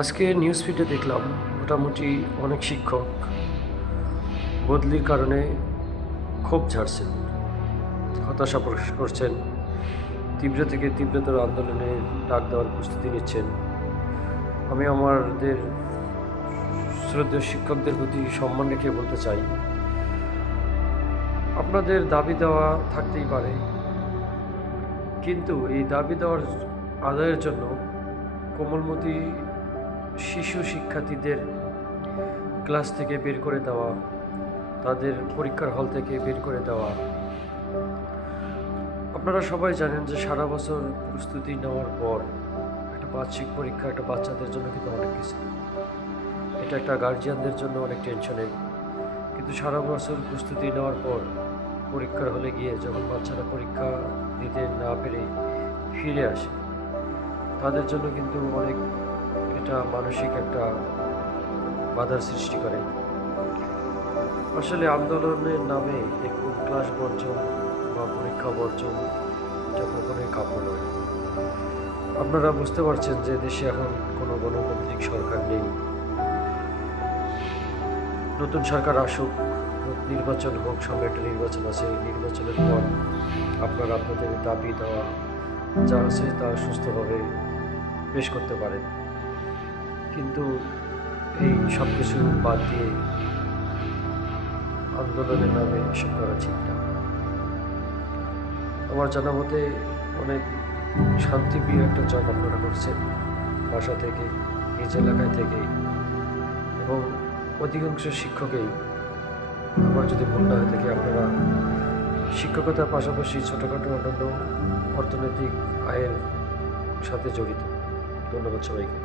আজকে নিউজ ফিডে দেখলাম মোটামুটি অনেক শিক্ষক বদলির কারণে ক্ষোভ ঝাড়ছেন, হতাশা প্রকাশ করছেন, তীব্র থেকে তীব্রতর আন্দোলনে ডাক দেওয়ার প্রস্তুতি নিচ্ছেন। আমি আমাদের শ্রদ্ধেয় শিক্ষকদের প্রতি সম্মান রেখে বলতে চাই, আপনাদের দাবি দেওয়া থাকতেই পারে, কিন্তু এই দাবি দেওয়ার আদায়ের জন্য কোমলমতি শিশু শিক্ষার্থীদের ক্লাস থেকে বের করে দেওয়া, তাদের পরীক্ষার হল থেকে বের করে দেওয়া। আপনারা সবাই জানেন যে সারা বছর প্রস্তুতি নেওয়ার পর একটা বার্ষিক পরীক্ষা একটা বাচ্চাদের জন্য কিন্তু অনেক কিছু, এটা একটা গার্জিয়ানদের জন্য অনেক টেনশনের। কিন্তু সারা বছর প্রস্তুতি নেওয়ার পর পরীক্ষার হলে গিয়ে যখন বাচ্চারা পরীক্ষা দিতে না পেরে ফিরে আসে, তাদের জন্য কিন্তু অনেক এটা মানসিক একটা বাধার সৃষ্টি করে। আসলে আন্দোলনের নামে এই ক্লাস বর্জন বা পরীক্ষা বর্জন এটা কখনোই কাম্য নয়। আপনারা বুঝতে পারছেন যে দেশে এখন কোনো গণতান্ত্রিক সরকার নেই। নতুন সরকার আসুক, নির্বাচন হোক, সামনে একটা নির্বাচন আছে, নির্বাচনের পর আপনারা আপনাদের দাবি দেওয়া যা আছে তা সুস্থভাবে পেশ করতে পারেন। কিন্তু এই সব কিছু বাদ দিয়ে আন্দোলনের নামে এসব করা ঠিক না। আমার জানা মতে অনেক শান্তিপ্রিয় একটা জব আপনারা করছেন বাসা থেকে, নিজ এলাকায় থেকে, এবং অধিকাংশ শিক্ষকেই, আমার যদি ভুল না হয়ে থাকে, আপনারা শিক্ষকতার পাশাপাশি ছোটোখাটো অন্যান্য অর্থনৈতিক আয়ের সাথে জড়িত। ধন্যবাদ সবাইকে।